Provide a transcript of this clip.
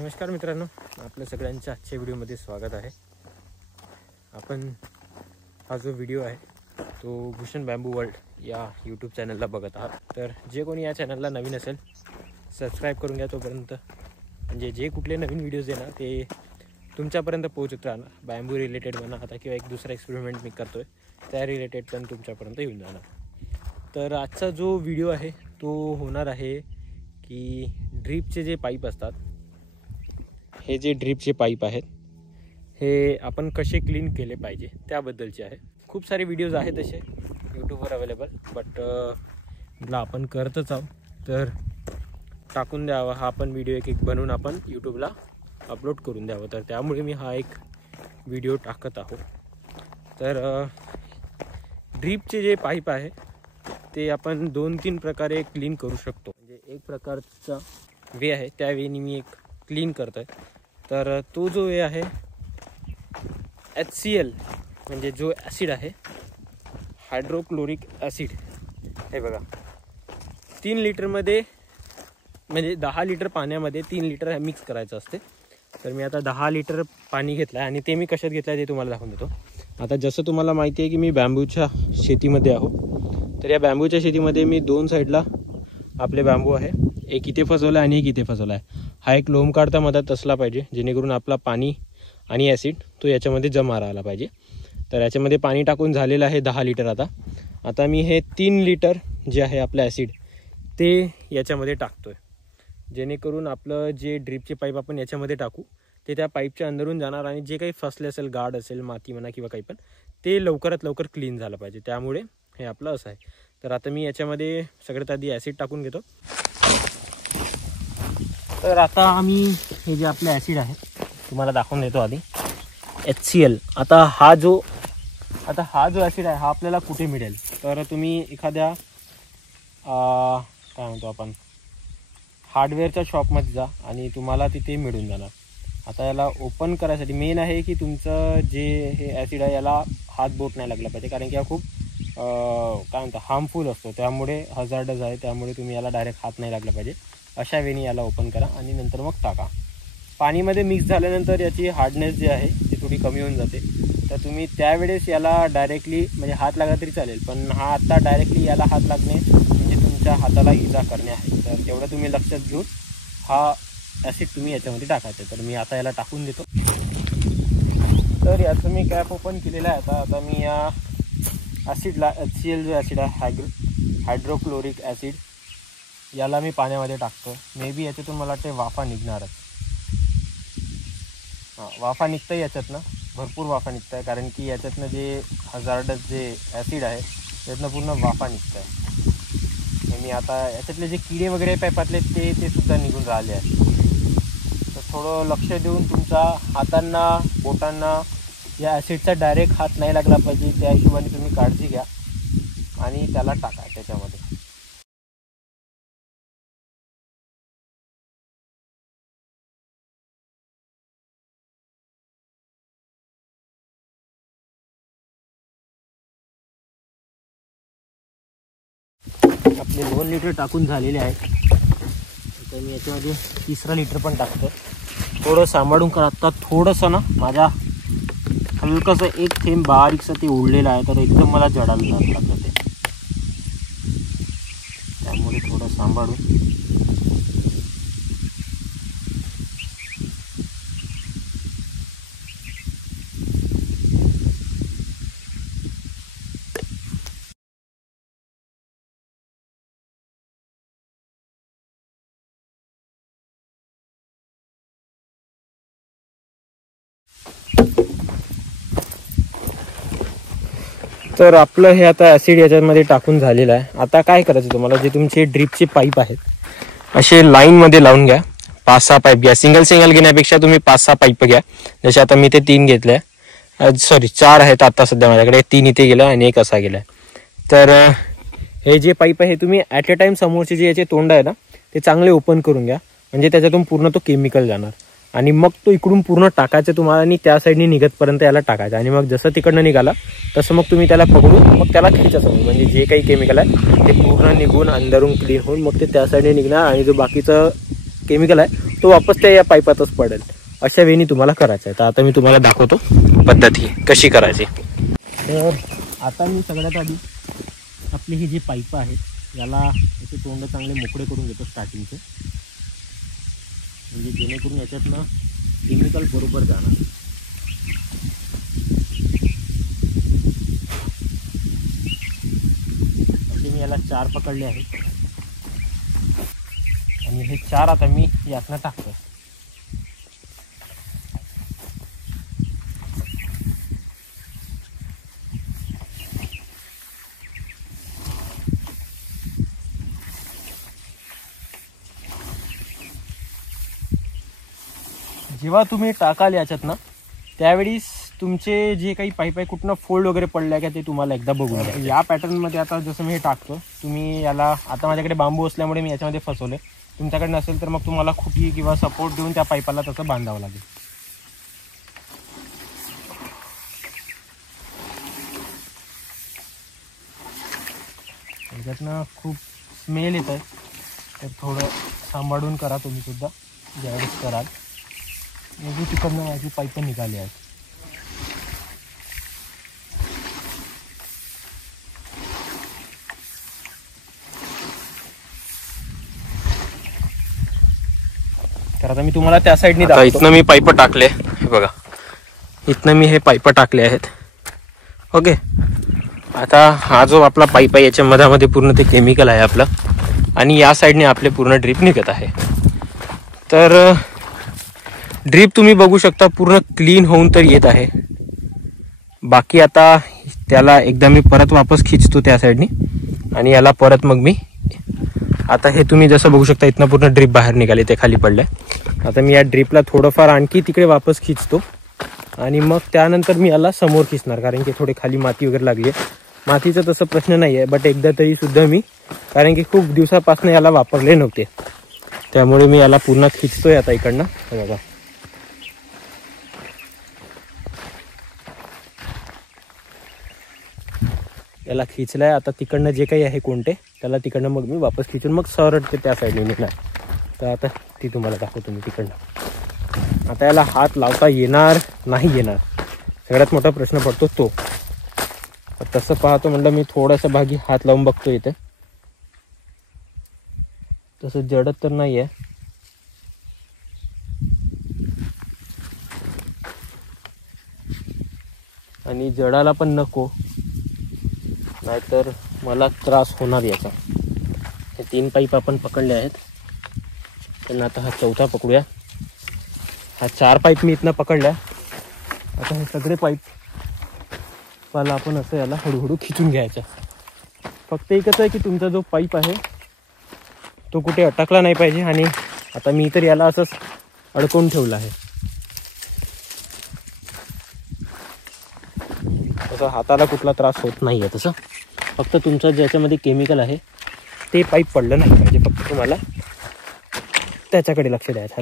नमस्कार मित्रांनो, आपल्या सगळ्यांच्या आजच्या व्हिडिओमध्ये स्वागत आहे। आपण हा जो व्हिडिओ आहे तो भूषण बॅम्बू वर्ल्ड या यूट्यूब चॅनलला बघत आहात। तर जे कोणी या चॅनलला नवीन असेल सबस्क्राईब करून घ्या तोपर्यंत, म्हणजे जे कुठले नवीन व्हिडिओज येणार ते तुमच्यापर्यंत पोहोचत राहणार। बॅम्बू रिलेटेड म्हणा आता किंवा एक दुसरा एक्सपेरिमेंट मी करतोय त्या रिलेटेड पण तुमच्यापर्यंत येऊन जाणार। तर आजचा जो व्हिडिओ आहे तो होणार आहे की ड्रीपचे जे पाईप असतात, हे जे ड्रीपचे पाईप आहेत हे आपण कसे क्लीन केले पाहिजे त्याबद्दलचे आहे। खूप सारे व्हिडिओज आहेत तसे यूट्यूबवर अवेलेबल, बट म्हटलं आपण करतच आहोत तर टाकून द्यावा हा आपण व्हिडिओ एक बनवून आपण यूट्यूबला अपलोड करून द्यावं। तर त्यामुळे मी हा एक व्हिडिओ टाकत आहो। तर ड्रीपचे जे पाईप आहे ते आपण 2-3 प्रकारे क्लीन करू शकतो। म्हणजे एक प्रकारचा वे आहे, त्या वेनी मी एक क्लीन करत आहे। तर तो जो वे आहे HCl, म्हणजे जो ॲसिड आहे हायड्रोक्लोरिक ॲसिड, हे बघा 3 लिटरमध्ये म्हणजे 10 लिटर पाण्यामध्ये 3 लिटर मिक्स करायचं असते। तर मी आता 10 लिटर पाणी घेतलं आहे आणि ते मी कशात घेतलं आहे ते तुम्हाला दाखवून देतो। आता जसं तुम्हाला माहिती आहे की मी बॅम्बूच्या शेतीमध्ये आहो, तर या बॅम्बूच्या शेतीमध्ये मी 2 साईडला आपले बॅम्बू आहे, एक इथे फसवला आहे आणि एक इथे फसवला आहे। हा एक लोम काढता मदत असला पाहिजे जेणेकरून आपला पाणी आणि ॲसिड तो याच्यामध्ये जमा राहिला पाहिजे। तर याच्यामध्ये पाणी टाकून झालेलं आहे 10 लिटर। आता मी हे 3 लिटर जे आहे आपलं ॲसिड ते याच्यामध्ये टाकतोय, जेणेकरून आपलं जे ड्रीपचे पाईप आपण याच्यामध्ये टाकू ते त्या पाईपच्या अंदरून जाणार आणि जे काही फसले असेल, गाड असेल, माती म्हणा किंवा काही पण, ते लवकरात लवकर क्लीन झालं पाहिजे। त्यामुळे हे आपलं असं आहे। तर आता मी याच्यामध्ये सगळ्यात आधी ॲसिड टाकून घेतो। तर आता आम्ही हे जे आपले ॲसिड आहे तुम्हाला दाखवून देतो आधी HCl। आता हा जो ॲसिड आहे हा आपल्याला कुठे मिळेल, तर तुम्ही एखाद्या काय म्हणतो आपण हार्डवेअरच्या शॉपमध्ये जा आणि तुम्हाला तिथे मिळून जाणार। आता याला ओपन करायसाठी मेन आहे की तुमचं जे हे ॲसिड आहे याला हात बोट नाही लागला पाहिजे, कारण की हा खूप काय म्हणतो हार्मफुल असतो, त्यामुळे हजार्डस आहे, त्यामुळे तुम्ही याला डायरेक्ट हात नाही लागला पाहिजे। अशा वेळी याला ओपन करा आणि नंतर मग टाका। पाणीमध्ये मिक्स झाल्यानंतर याची हार्डनेस जी आहे ती थोडी कमी होऊन जाते। तर तुम्ही त्यावेळेस याला डायरेक्टली म्हणजे हात लागला तरी चालेल, पण हा आता डायरेक्टली याला हात लागणे म्हणजे तुमच्या हाताला इजा करणे आहे। तर तेवढं तुम्ही लक्षात घेऊन हा ॲसिड तुम्ही याच्यामध्ये टाकायचं। तर मी आता याला टाकून देतो। तर याचं मी कॅप ओपन केलेलं आहे। आता मी या ॲसिडला HCl जो ॲसिड आहे हायड्रोक्लोरिक ॲसिड याला मी पाण्यामध्ये टाकतो। मे बी याच्यातून मला वाटते वाफा निघणारच। वाफा निघतं आहे याच्यातनं, भरपूर वाफा निघतं आहे, कारण की याच्यातनं जे हजार्डस जे ॲसिड आहे त्यातनं पूर्ण वाफा निघतं आहे। मी आता याच्यातले जे किडे वगैरे पाईपातले ते सुद्धा निघून राहिले आहेत। तर थोडं लक्ष देऊन तुमच्या हातांना, बोटांना या ॲसिडचा डायरेक्ट हात नाही लागला पाहिजे, त्या हिशोबाने तुम्ही काळजी घ्या आणि त्याला टाका त्याच्यामध्ये। आपले 2 लिटर टाकून झालेले आहेत। तर मी याच्यामध्ये 3रा लिटर पण टाकतो। थोडं सांभाळून करा। आता थोडंसं ना माझ्या हलकंसं एक थेंब बारीकसं ते उडलेलं आहे, तर एकदम मला जडायला लागतं ते, त्यामुळे थोडं सांभाळून। तर आपलं हे आता ॲसिड याच्यामध्ये टाकून झालेलं आहे। आता काय करायचं तुम्हाला, जे तुमचे ड्रीपचे पाईप आहेत असे लाईनमध्ये लावून घ्या। 5-6 पाईप घ्या। सिंगल घेण्यापेक्षा तुम्ही 5-6 पाईप घ्या। जसे आता मी ते 3 घेतले, सॉरी 4 आहेत आता सध्या माझ्याकडे, 3 इथे गेला आणि 1 असा गेला। तर हे जे पाईप आहे तुम्ही ॲट अ टाईम समोरचे जे याचे तोंड आहे ना ते चांगले ओपन करून घ्या, म्हणजे त्याच्यातून पूर्ण तो केमिकल जाणार आणि मग तो इकडून पूर्ण टाकायचा तुम्हाला आणि त्या साईडने निघतपर्यंत याला टाकायचं आणि मग जसं तिकडनं निघाला तसं मग तुम्ही त्याला पकडून मग त्याला खिचायचं, म्हणजे जे काही केमिकल आहे ते पूर्ण निघून अंदरून क्लीन होऊन मग ते त्या साईडने निघणार आणि जो बाकीचं केमिकल आहे तो वापस त्या या पाईपातच पडेल, अशा वेळी तुम्हाला करायचं आहे. तर आता मी तुम्हाला दाखवतो पद्धती कशी करायची. तर आता मी सगळ्यात आधी आपली ही जी पाईप आहेत याला याचे तोंड चांगले मोकळे करून घेतो स्टार्टिंगचे, म्हणजे जेणेकरून याच्यातनं केमिकल बरोबर जाणार. असे मी याला 4 पकडले आहेत आणि हे 4 आता मी यातनं टाकतो. जेव्हा तुम्ही टाकाल याच्यात ना त्यावेळीस तुमचे जे काही पाईप आहे कुठनं फोल्ड वगैरे पडले आहे का ते तुम्हाला एकदा बघून घ्या. या पॅटर्नमध्ये आता जसं मी हे टाकतो, तुम्ही याला आता माझ्याकडे बांबू असल्यामुळे मी याच्यामध्ये फसवले. तुमच्याकडे नसेल तर मग तुम्हाला खुटी किंवा सपोर्ट देऊन त्या पाईपाला तसं बांधावं लागेल. याच्यातनं खूप स्मेल येत आहे, तर थोडं सांभाळून करा तुम्ही सुद्धा ज्यावेळेस कराल. म्हणजे तिकडनं माझी पाईप निघाली आहेत. तर आता मी तुम्हाला त्या साईडने दाखवतो. इथनं मी पाईप टाकले बघा, इथनं मी हे पाईप टाकले आहेत. ओके, आता हा जो आपला पाईप आहे याच्या मधामध्ये पूर्ण ते केमिकल आहे आपलं, आणि या साईडने आपले पूर्ण ड्रीप निघत आहे. तर ड्रीप तुम्ही बघू शकता पूर्ण क्लीन होऊन तर येत आहे. बाकी आता त्याला एकदा मी परत वापस खिचतो त्या साईडनी, आणि याला परत मग मी आता हे तुम्ही जसं बघू शकता इथनं पूर्ण ड्रीप बाहेर निघाले, ते खाली पडलंय. आता मी या ड्रीपला थोडंफार आणखी तिकडे वापस खिचतो आणि मग त्यानंतर मी याला समोर खिचणार, कारण की थोडी खाली माती वगैरे लागली आहे. मातीचा तसं प्रश्न नाही आहे, बट एकदा तरी सुद्धा मी, कारण की खूप दिवसापासून याला वापरले नव्हते, त्यामुळे मी याला पूर्ण खिचतोय आता इकडनं. बघा याला खिचलाय. आता तिकडनं जे काही आहे कोणते त्याला तिकडनं मग मी वापस खिचून मग सरळ ते त्या साईडने निघणार. तर आता ती तुम्हाला दाखवतो मी तिकडनं. आता याला हात लावता येणार नाही येणार, सगळ्यात मोठा प्रश्न पडतो तो. तसं पाहतो म्हणलं मी थोडासा भागी हात लावून बघतो इथे, तसं जडत तर नाही आहे. आणि जडाला पण नको, नाहीतर मला त्रास होणार याचा. हे 3 पाईप आपण पकडले आहेत, त्यांना आता हा 4था पकडूया. हा 4 पाईप मी इथनं पकडल्या. आता हे सगळे पाईप मला आपण असं याला हळूहळू खिचून घ्यायचं. फक्त एकच आहे की तुमचा जो पाईप आहे तो कुठे अटकला नाही पाहिजे. आणि आता मी तर याला असंच अडकवून ठेवलं आहे. तसं हाताला कुठला त्रास होत नाही आहे. तसं फक्त तुमचं ज्याच्यामध्ये केमिकल आहे ते पाईप पडलं नाही पाहिजे, फक्त तुम्हाला त्याच्याकडे लक्ष द्यायचं.